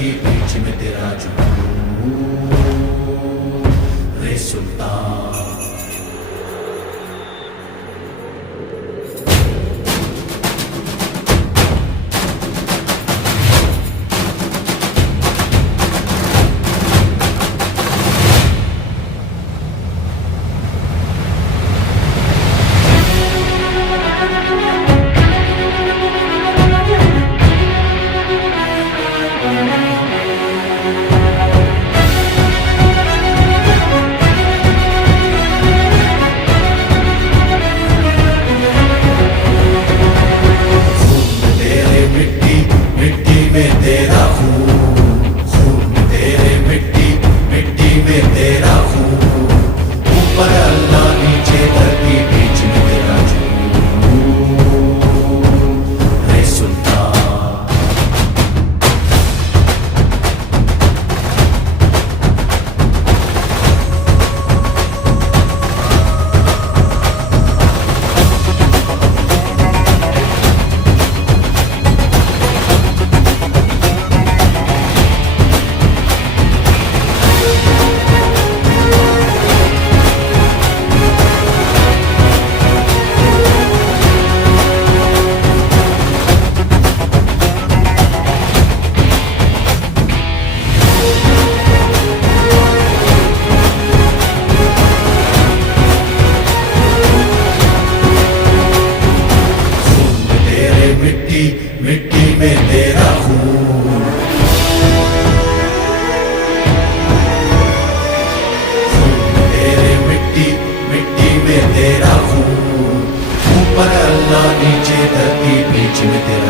धरती बीच में तेरा जुनून, रे सुल्तान। तेरा खून, खून तेरे मिट्टी, मिट्टी में तेरा खून, ऊपर अल्लाह नीचे धरती बीच में तेरा जुनून, रे सुल्तान। मिट्टी, मिट्टी में तेरा खून, खून तेरे मिट्टी, मिट्टी में तेरा खून, ऊपर अल्लाह नीचे धरती बीच में तेरा